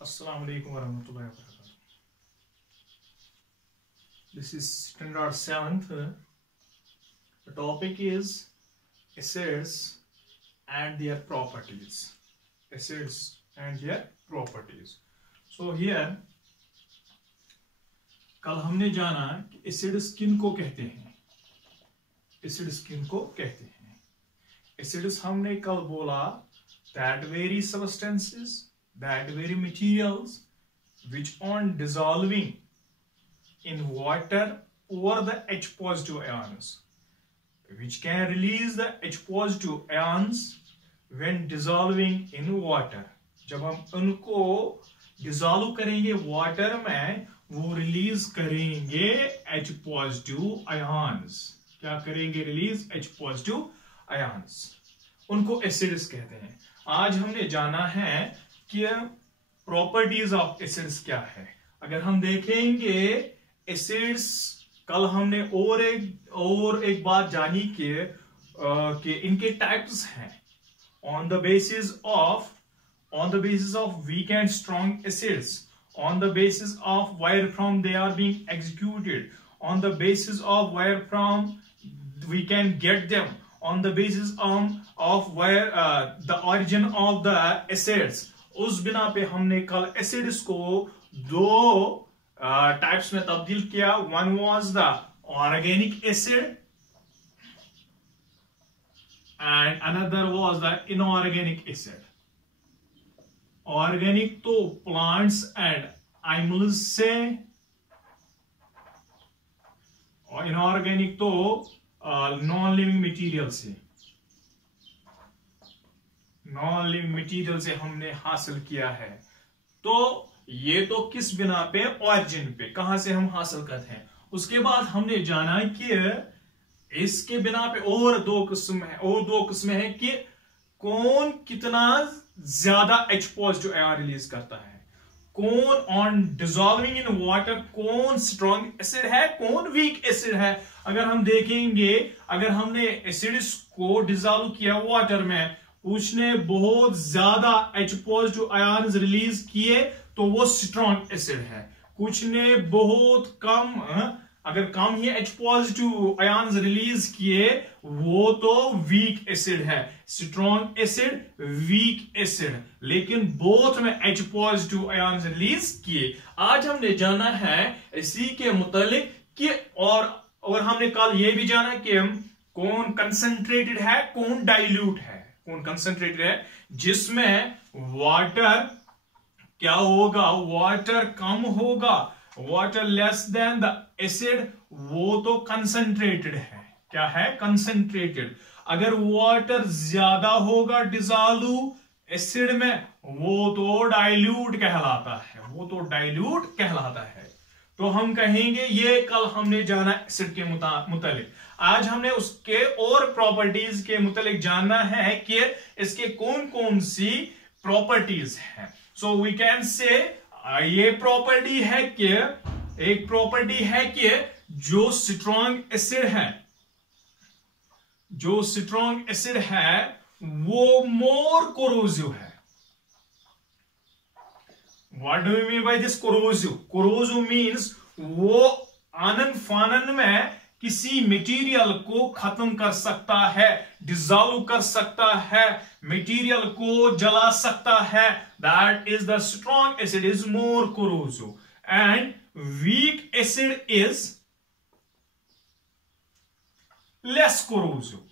Assalamu alaikum warahmatullahi wabarakatuh. This is standard 7th. The topic is acids and their properties. Acids and their properties. So here कल हमने जाना कि acids किन को कहते हैं. एसिड्स किन को कहते हैं. एसिड्स हमने कल बोला that very substances, that very materials which on dissolving in water or the H positive ions, which can release the H positive ions when dissolving in water. जब हम उनको डिसॉल्व करेंगे वाटर में, वो रिलीज करेंगे H पॉजिटिव आयंस. क्या करेंगे? Release H positive ions. उनको एसिड्स कहते हैं. आज हमने जाना है कि प्रॉपर्टीज ऑफ एसिड्स क्या है. अगर हम देखेंगे एसिड्स, कल हमने और एक बात जानी कि इनके टाइप्स हैं. on the basis of weak and strong acids, on the basis of where from they are being executed, on the basis of where from we can get them, on the basis of where the origin of the acids. उस बिना पे हमने कल acids को दो types में तब्दील किया. One was the organic acid and another was the inorganic acid. Organic तो plants and animals से, और inorganic तो नॉन लिविंग मटेरियल से. नॉन लिविंग मटेरियल से हमने हासिल किया है. तो ये तो किस बिना पे? ऑरिजिन पे, कहां से हम हासिल करते हैं. उसके बाद हमने जाना कि इसके बिना पे और दो किस्म है कि कौन कितना ज्यादा H पॉजिटिव आयन रिलीज करता है. कौन ऑन डिसॉल्विंग इन वाटर कौन स्ट्रॉन्ग एसिड है, कौन वीक एसिड है. अगर हम देखेंगे, अगर हमने एसिड्स को डिसॉल्व किया वाटर में, उसने बहुत ज्यादा H पॉजिटिव आयन रिलीज किए तो वो स्ट्रॉन्ग एसिड है. कुछ ने बहुत कम, अगर कम ही H पॉजिटिव आयंस रिलीज किए, वो तो वीक एसिड है. स्ट्रॉन्ग एसिड, वीक एसिड, लेकिन बोथ में H पॉजिटिव आयंस रिलीज किए. आज हमने जाना है इसी के मुतालिक कि और हमने कल ये भी जाना कि कौन कंसंट्रेटेड है, कौन डाइल्यूट है. कौन कंसंट्रेटेड है, जिसमें वाटर क्या होगा, वाटर कम होगा, water less than the acid, वो तो कंसंट्रेटेड है. क्या है? कंसंट्रेटेड. अगर वाटर ज्यादा होगा डिसॉल्व एसिड में, वो तो डाइल्यूट कहलाता है. वो तो डाइल्यूट कहलाता है. तो हम कहेंगे ये कल हमने जाना एसिड के मुतालिक. आज हमने उसके और प्रॉपर्टीज के मुतालिक जानना है कि इसके कौन कौन सी प्रॉपर्टीज हैं. सो वी कैन से ये प्रॉपर्टी है कि, एक प्रॉपर्टी है कि जो स्ट्रॉन्ग एसिड है, जो स्ट्रॉन्ग एसिड है वो मोर कोरोसिव है. What do you mean by this corrosive? Corrosive means वो आनन फानन में किसी मटेरियल को खत्म कर सकता है, डिसॉल्व कर सकता है, मटेरियल को जला सकता है. That is the strong acid is more corrosive. And week acid is less corrosive.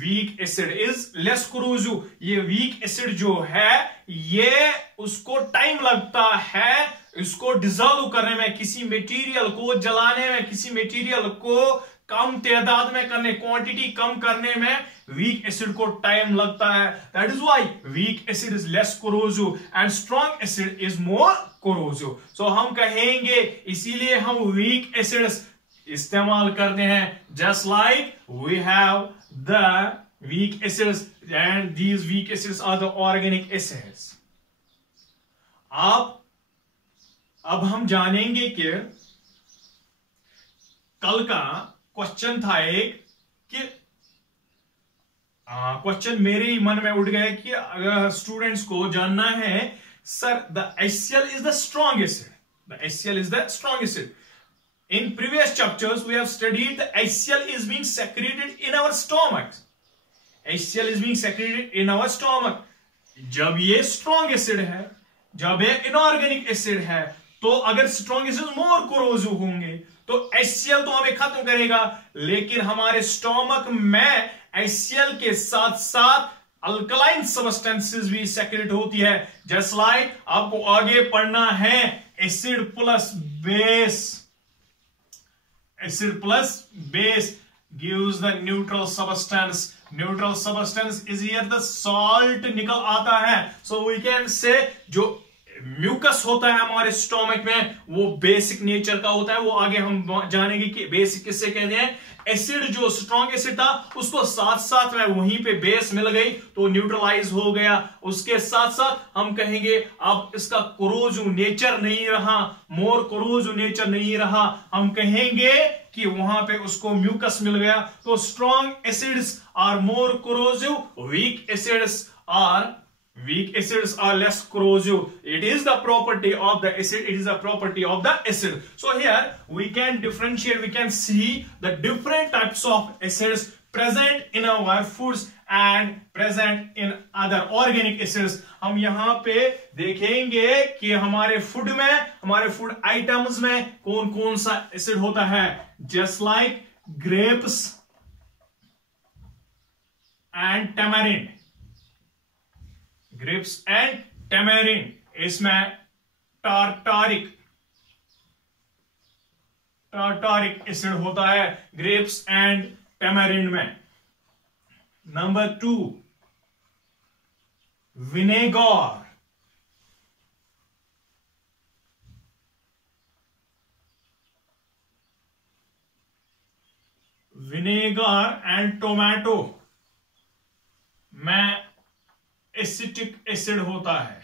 Week acid is less corrosive. ये वीक एसिड जो है, ये उसको टाइम लगता है इसको डिसॉल्व करने में, किसी मटेरियल को जलाने में, किसी मटेरियल को कम तादाद में करने, क्वांटिटी कम करने में वीक एसिड को टाइम लगता है. That is why weak acid is less corrosive and strong acid is more corrosive. So हम कहेंगे इसीलिए हम वीक एसिड्स इस्तेमाल करते हैं. Just like we have the weak acids and these weak acids are the organic acids. अब हम जानेंगे कि कल का क्वेश्चन था एक कि क्वेश्चन मेरे ही मन में उठ गया कि अगर स्टूडेंट्स को जानना है sir the HCl is the strong acid, the HCl is the strong acid. In previous chapters we have studied the HCl is being secreted in our stomach. HCl is being secreted in our stomach. जब ये strong acid है, जब ये inorganic acid है, तो अगर strong acid मोर corrosive होंगे तो HCl तो हमें खत्म करेगा, लेकिन हमारे स्टोमक में HCl के साथ साथ अल्कलाइन सब्सटेंसेस भी सेक्रेट होती है. जस्ट लाइक आपको आगे पढ़ना है acid plus base. Acid plus base gives the neutral substance. Neutral substance is here the salt निकल आता है. So we can say जो म्यूकस होता है हमारे स्टोमक में वो बेसिक नेचर का होता है. वो आगे हम जानेंगे कि बेसिक किससे कहते हैं. एसिड जो स्ट्रॉन्ग एसिड था उसको साथ साथ में वहीं पे बेस मिल गई तो न्यूट्रलाइज हो गया. उसके साथ साथ हम कहेंगे अब इसका कोरोसिव नेचर नहीं रहा, मोर कोरोसिव नेचर नहीं रहा, हम कहेंगे कि वहां पे उसको म्यूकस मिल गया. तो strong acids are more corrosive, weak acids are less corrosive. It is the property of the acid, it is the property of the acid. So here we can differentiate, we can see the different types of acids present in our foods and present in other organic acids. हम यहाँ पे देखेंगे कि हमारे food में, हमारे food items में कौन कौन सा एसिड होता है. Just like grapes and tamarind. Grapes and tamarind, इसमें टार्टारिक एसिड होता है ग्रेप्स एंड टैमरिन में. Number 2 vinegar. Vinegar and tomato में एसिटिक एसिड होता है.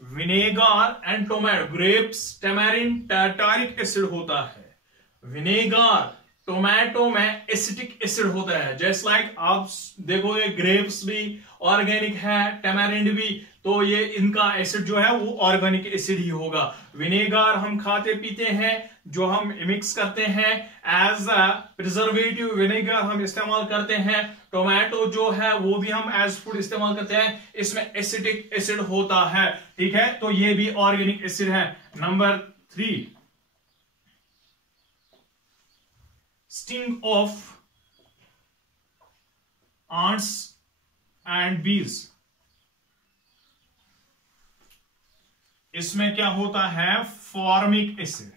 Vinegar and tomato, grapes, tamarind, tartaric acid होता है. विनेगर, टोमेटो में एसिटिक एसिड होता है. जैसे लाइक आप देखोगे ग्रेप्स भी ऑर्गेनिक है, टैमरिन भी, तो ये इनका एसिड जो है वो ऑर्गेनिक एसिड ही होगा. विनेगर हम खाते पीते हैं, जो हम मिक्स करते हैं एज अ प्रिजर्वेटिव, विनेगर हम इस्तेमाल करते हैं. टोमेटो जो है वो भी हम एज फूड इस्तेमाल करते हैं, इसमें एसिटिक एसिड होता है. ठीक है, तो ये भी ऑर्गेनिक एसिड है. Number 3 sting of ants and bees. इसमें क्या होता है, फॉर्मिक एसिड.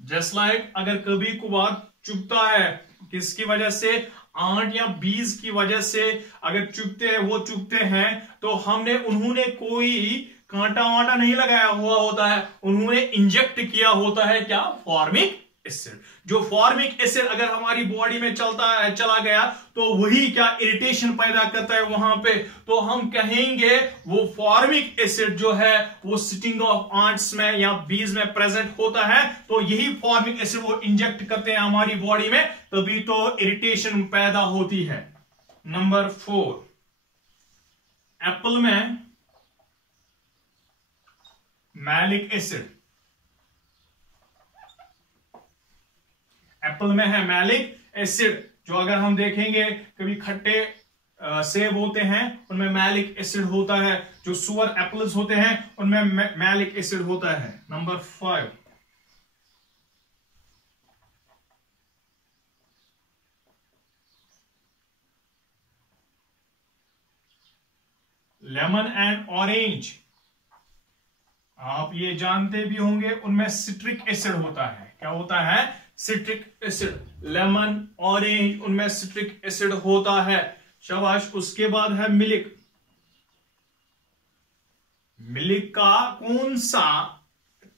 जस्ट लाइक अगर कभी कभार चुभता है, किसकी वजह से, आंट या बीज की वजह से अगर चुभते हैं, वो चुभते हैं तो उन्होंने कोई कांटा वांटा नहीं लगाया हुआ होता है, उन्होंने इंजेक्ट किया होता है क्या, फॉर्मिक एसिड. जो फॉर्मिक एसिड अगर हमारी बॉडी में चला गया तो वही क्या इरिटेशन पैदा करता है वहां पे, तो हम कहेंगे वो फॉर्मिक एसिड जो है वो स्टिंग ऑफ आंट्स में या बीज में प्रेजेंट होता है. तो यही फॉर्मिक एसिड वो इंजेक्ट करते हैं हमारी बॉडी में, तभी तो इरिटेशन पैदा होती है. नंबर 4 एप्पल में मैलिक एसिड. एप्पल में है मैलिक एसिड, जो अगर हम देखेंगे कभी खट्टे सेब होते हैं उनमें मैलिक एसिड होता है, जो सुअर एप्पल्स होते हैं उनमें मैलिक एसिड होता है. Number 5 lemon and orange. आप ये जानते भी होंगे, उनमें सिट्रिक एसिड होता है. क्या होता है, सिट्रिक एसिड. लेमन, ऑरेंज, उनमें सिट्रिक एसिड होता है. शाबाश. उसके बाद है मिल्क. मिल्क का कौन सा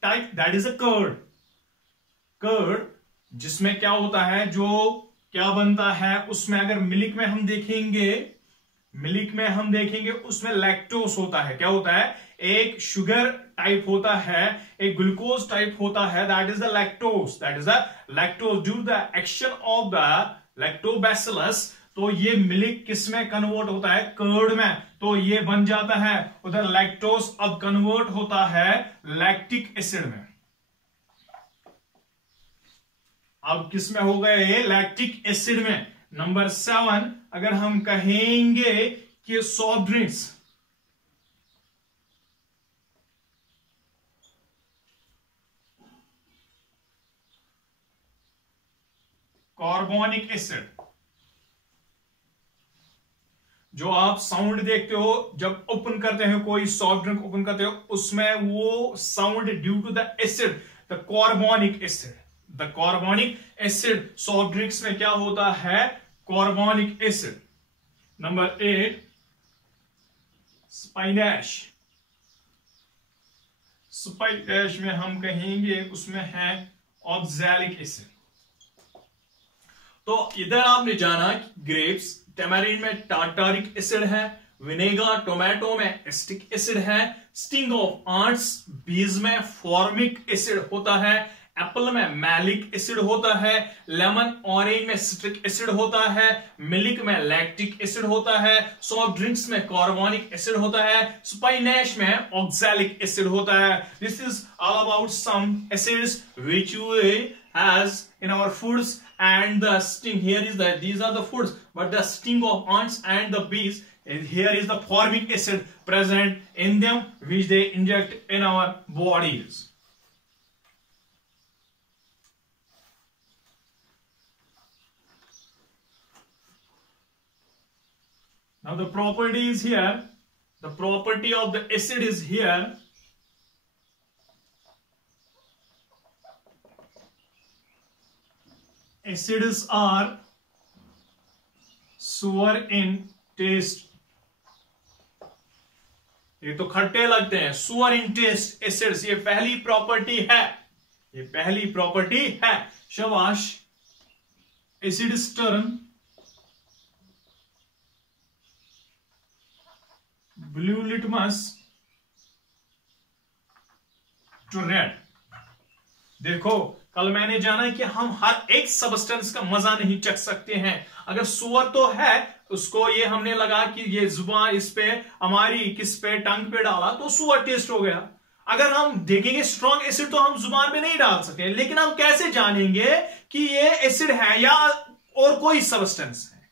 type, that is a curd. Curd जिसमें क्या होता है, जो क्या बनता है उसमें, अगर मिल्क में हम देखेंगे उसमें लैक्टोस होता है. क्या होता है, एक शुगर टाइप होता है, एक ग्लूकोज टाइप होता है, that is the lactose. Due to the action of the lactobacillus, तो ये मिल्क किस में कन्वर्ट होता है? कर्ड में, तो ये बन जाता है उधर लैक्टोज, अब कन्वर्ट होता है लैक्टिक एसिड में। अब किस में हो गए ये? लैक्टिक एसिड में। नंबर 7 अगर हम कहेंगे कि सॉफ्ट ड्रिंक्स, कार्बोनिक एसिड, जो आप साउंड देखते हो जब ओपन करते हैं, कोई सॉफ्ट ड्रिंक ओपन करते हो, उसमें वो sound due to the acid, the carbonic acid. The carbonic acid soft drinks में क्या होता है? Carbonic acid. Number 8 spinach. Spinach में हम कहेंगे उसमें है ऑक्सैलिक एसिड। तो इधर आपने जाना कि ग्रेप्स, टेमारिन में टार्टारिक एसिड है, विनेगर टोमेटो में एस्टिक एसिड है, स्टिंग ऑफ आंट्स बीज में फॉर्मिक एसिड होता है, एप्पल में मैलिक एसिड होता है, लेमन ऑरेंज में सिट्रिक एसिड होता है, मिल्क में लैक्टिक एसिड होता है, सॉफ्ट ड्रिंक्स में कार्बोनिक एसिड होता है, स्पाइनैश में ऑक्सैलिक एसिड होता है। This is all about some acids which we has in our foods, and the sting here is that these are the foods, but the sting of ants and the bees, and here is the formic acid present in them which they inject in our bodies. Now the property is here, the property of the acid is here. Acids are sour in taste. ये तो खट्टे लगते हैं, sour in taste acids, ये पहली property है, ये पहली प्रॉपर्टी है। शाबाश। acids turn blue litmus to red। देखो कल मैंने जाना कि हम हर एक सबस्टेंस का मजा नहीं चख सकते हैं। अगर सुअर तो है, उसको ये हमने लगा कि ये जुबान इस पे हमारी किस पे टंग पे डाला तो सुअर टेस्ट हो गया। अगर हम देखेंगे स्ट्रॉन्ग एसिड तो हम जुबान पे नहीं डाल सकते, लेकिन हम कैसे जानेंगे कि ये एसिड है या और कोई सबस्टेंस है?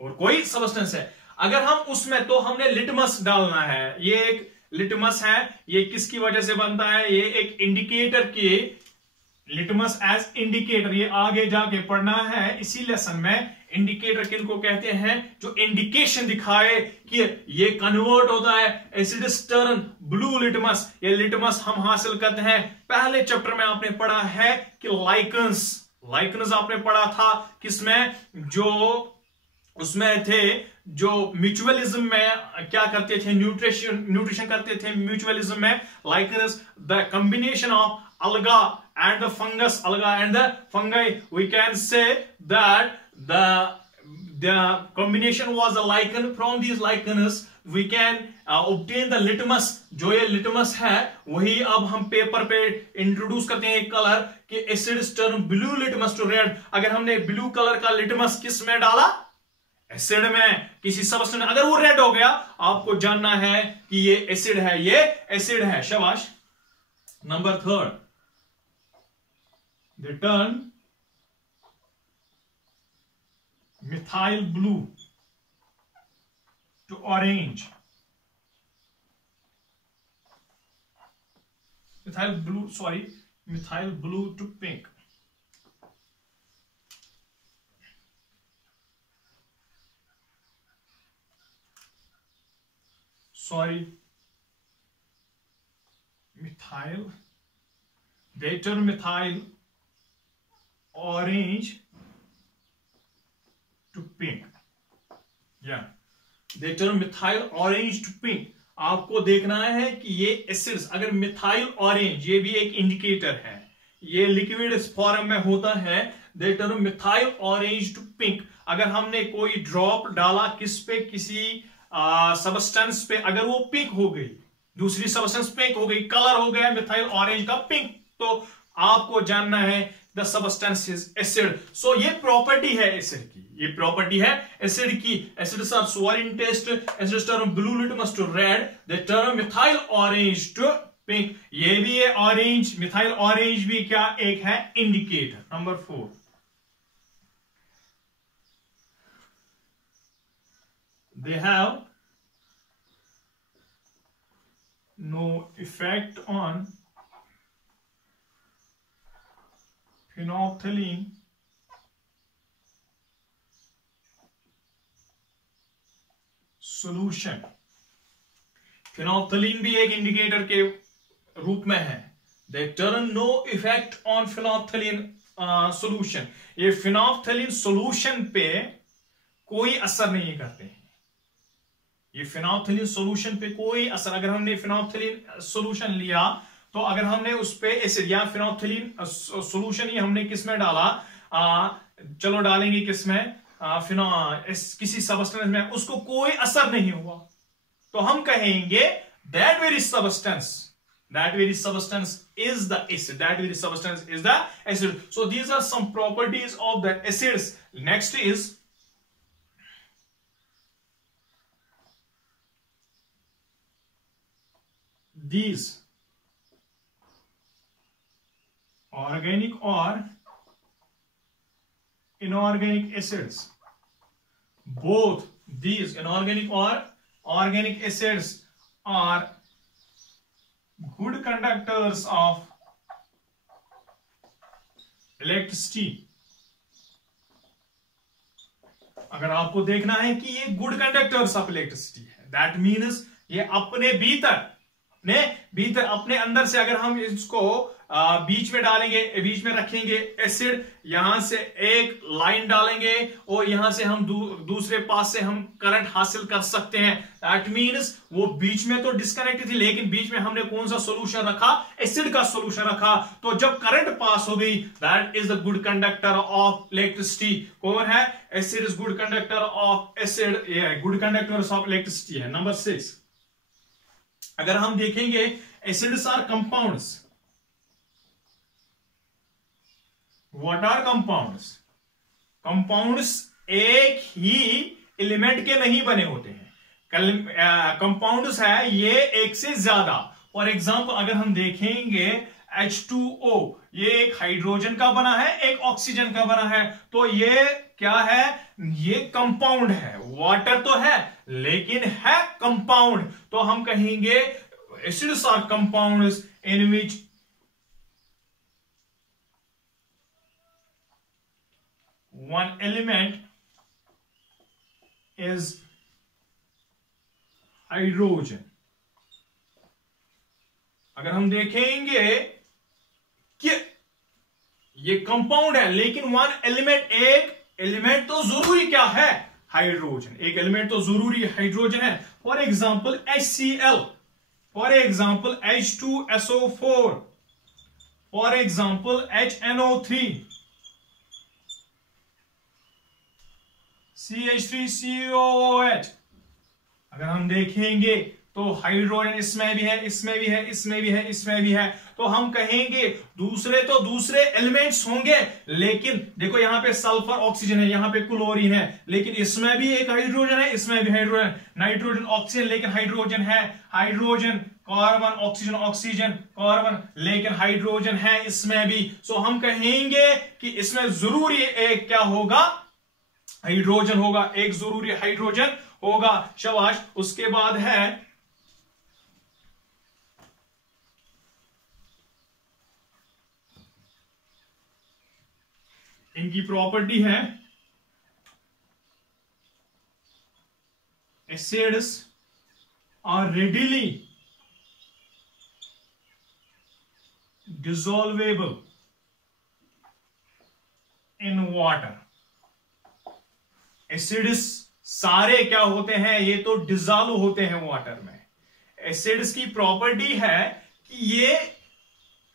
और कोई सबस्टेंस है अगर हम उसमें, तो हमने लिटमस डालना है। ये एक लिटमस है, ये किसकी वजह से बनता है? ये एक इंडिकेटर की, लिटमस एज इंडिकेटर, ये आगे जाके पढ़ना है इसी लेसन में। इंडिकेटर किनको कहते हैं? जो इंडिकेशन दिखाए कि ये कन्वर्ट होता है एसिड्स टर्न ब्लू लिटमस। ये लिटमस हम हासिल करते हैं, पहले चैप्टर में आपने पढ़ा है कि लाइकन्स आपने पढ़ा था किसमें? जो उसमें थे जो म्यूचुअलिज्म में क्या करते थे? न्यूट्रिशन करते थे म्यूचुअलिज्म में। Lichens the combination of alga and the fungus, alga and the fungi, we can say that the combination was a lichen. From these lichens we can obtain the litmus। जो ये litmus है वही अब हम paper पे introduce करते हैं एक कलर कि acids turn blue litmus to red। अगर हमने ब्लू कलर का लिटमस किस में डाला? एसिड में, किसी सबस्टेंस में, अगर वो रेड हो गया आपको जानना है कि ये एसिड है, ये एसिड है। शाबाश। Number 3 they turn methyl blue to orange, methyl blue to pink। they turn methyl orange to pink। they turn methyl orange to pink। आपको देखना है कि ये एसिड्स, अगर मिथाइल ऑरेंज, ये भी एक इंडिकेटर है, ये लिक्विड फॉर्म में होता है। they turn methyl orange to pink। अगर हमने कोई ड्रॉप डाला किस पे? किसी सबस्टेंस पे, अगर वो पिंक हो गई, दूसरी सबस्टेंस पिंक हो गई, कलर हो गया मिथाइल ऑरेंज का पिंक, तो आपको जानना है द सब्सटेंस इज एसिड। सो ये प्रॉपर्टी है एसिड की, ये प्रॉपर्टी है एसिड की। Acids are sour in taste, acids turn blue litmus to red, they turn methyl orange to pink. ये भी है ऑरेंज, मिथाइल ऑरेंज भी क्या एक है indicator. Number 4, they have no effect on phenolphthalein solution। phenolphthalein भी एक इंडिकेटर के रूप में है। they turn no effect on phenolphthalein solution। ये phenolphthalein solution पे कोई असर नहीं करते हैं। ये फिनोल्फथलीन सॉल्यूशन पे कोई असर, अगर हमने फिनोल्फथलीन सॉल्यूशन लिया तो अगर हमने उस पे एसिड या फिनोल्फथलीन सॉल्यूशन ही हमने किस में डाला, चलो डालेंगे किस में, किसी सब्सटेंस में, उसको कोई असर नहीं हुआ, तो हम कहेंगे that very substance is the acid, that very substance is the acid। so these are some properties of the acids। next is these organic or inorganic acids, both these inorganic or organic acids are good conductors of electricity। अगर आपको देखना है कि ये good conductors of electricity है, that means ये अपने भीतर अपने अंदर से अगर हम इसको बीच में डालेंगे, बीच में रखेंगे एसिड, यहां से एक लाइन डालेंगे और यहां से हम दूसरे पास से हम करंट हासिल कर सकते हैं। दैट मीन्स वो बीच में तो डिस्कनेक्ट थी, लेकिन बीच में हमने कौन सा सॉल्यूशन रखा, एसिड का सॉल्यूशन रखा, तो जब करंट पास हो गई, that is the good conductor of electricity. कौन है? Acid is good conductor of acid, good conductor of electricity है। नंबर 6, अगर हम देखेंगे acids are compounds. What are compounds? Compounds एक ही एलिमेंट के नहीं बने होते हैं। कंपाउंड्स है ये एक से ज्यादा। फॉर एग्जांपल अगर हम देखेंगे H2O, ये एक हाइड्रोजन का बना है, एक ऑक्सीजन का बना है, तो ये क्या है? ये कंपाउंड है। वाटर तो है लेकिन है कंपाउंड, तो हम कहेंगे acids are compounds in which one element is hydrogen. अगर हम देखेंगे कि ये कंपाउंड है लेकिन वन एलिमेंट, एक एलिमेंट तो जरूरी क्या है? हाइड्रोजन। एक एलिमेंट तो जरूरी हाइड्रोजन है। For example HCl, for example H2SO4, for example HNO3, CH3COOH। अगर हम देखेंगे तो हाइड्रोजन इसमें भी है, इसमें भी है, इसमें भी है, इसमें भी है, तो हम कहेंगे दूसरे एलिमेंट्स होंगे, लेकिन देखो यहां पे सल्फर ऑक्सीजन है, यहां पे क्लोरीन है, लेकिन इसमें भी एक हाइड्रोजन है, इसमें भी हाइड्रोजन, नाइट्रोजन ऑक्सीजन, लेकिन हाइड्रोजन है, hydrogen carbon oxygen oxygen carbon, लेकिन हाइड्रोजन है इसमें भी। सो हम कहेंगे कि इसमें जरूरी एक क्या होगा? हाइड्रोजन होगा, एक जरूरी हाइड्रोजन होगा। शाबाश। उसके बाद है इनकी प्रॉपर्टी है acids are readily dissolvable in water. Acids सारे क्या होते हैं? ये तो डिसॉल्व होते हैं वाटर में। एसिड्स की प्रॉपर्टी है कि ये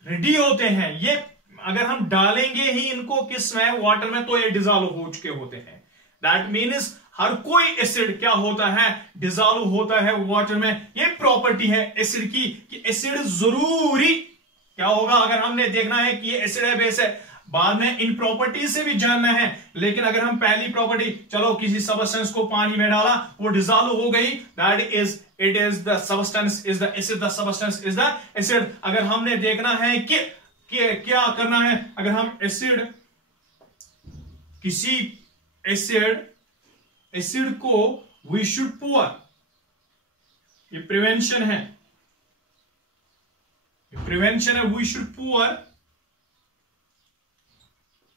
रेडी होते हैं, ये अगर हम डालेंगे ही इनको किस में, वाटर में, तो ये डिसॉल्व हो चुके होते हैं। दैट मीन्स हर कोई एसिड क्या होता है? डिसॉल्व होता है वाटर में। ये प्रॉपर्टी है एसिड की कि एसिड जरूरी क्या होगा? अगर हमने देखना है कि ये एसिड है, बेस है, बाद में इन प्रॉपर्टी से भी जानना है, लेकिन अगर हम पहली प्रॉपर्टी, चलो किसी सबस्टेंस को पानी में डाला, वो डिसॉल्व हो गई, that is it is the substance is the acid, the substance is the acid. अगर हमने देखना है कि क्या करना है, अगर हम एसिड, किसी एसिड को वी शुड पुअर, ये प्रिवेंशन है, we should pour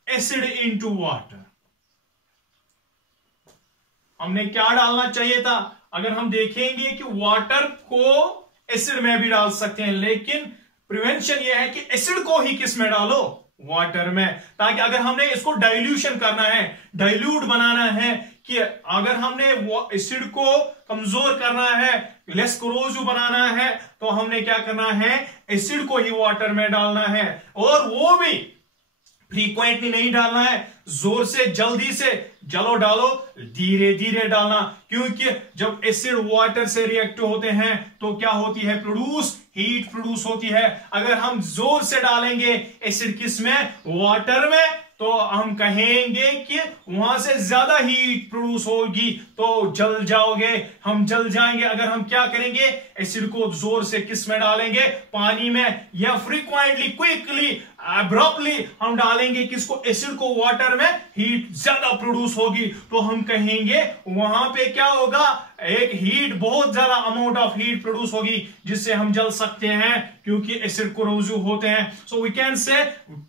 acid into water. हमने क्या डालना चाहिए था, अगर हम देखेंगे कि वाटर को एसिड में भी डाल सकते हैं, लेकिन प्रिवेंशन यह है कि एसिड को ही किस में डालो, वाटर में, ताकि अगर हमने इसको डाइल्यूशन करना है, डाइल्यूट बनाना है, कि अगर हमने एसिड को कमजोर करना है, लेस कोरोसिव बनाना है, तो हमने क्या करना है, एसिड को ही वाटर में डालना है, और वो भी फ्रीक्वेंटली नहीं डालना है, जोर से जल्दी से चलो डालो, धीरे धीरे डालना, क्योंकि जब एसिड वाटर से रिएक्ट होते हैं तो क्या होती है, हीट प्रोड्यूस होती है। अगर हम जोर से डालेंगे एसिड किस में, वाटर में, तो हम कहेंगे कि वहां से ज्यादा हीट प्रोड्यूस होगी, तो जल जाओगे, हम जल जाएंगे। अगर हम क्या करेंगे, एसिड को जोर से किस में डालेंगे, पानी में, या फ्रीक्वेंटली, क्विकली, अब्रप्टली हम डालेंगे किसको, एसिड को वाटर में, हीट ज्यादा प्रोड्यूस होगी, तो हम कहेंगे वहां पे क्या होगा, एक हीट, बहुत ज्यादा अमाउंट ऑफ हीट प्रोड्यूस होगी, जिससे हम जल सकते हैं, क्योंकि एसिड कोरोसिव होते हैं। So we can say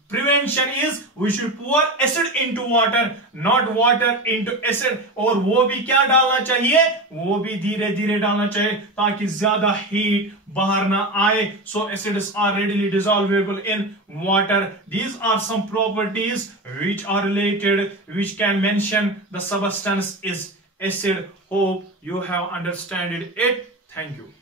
prevention is we should pour acid into water, not water into acid, और वो भी क्या डालना चाहिए, वो भी धीरे धीरे डालना चाहिए, ताकि ज्यादा हीट बाहर ना आए। So acids are readily dissolvable in water. These are some properties which are related, which can mention the substance is acid. Hope you have understood it. Thank you.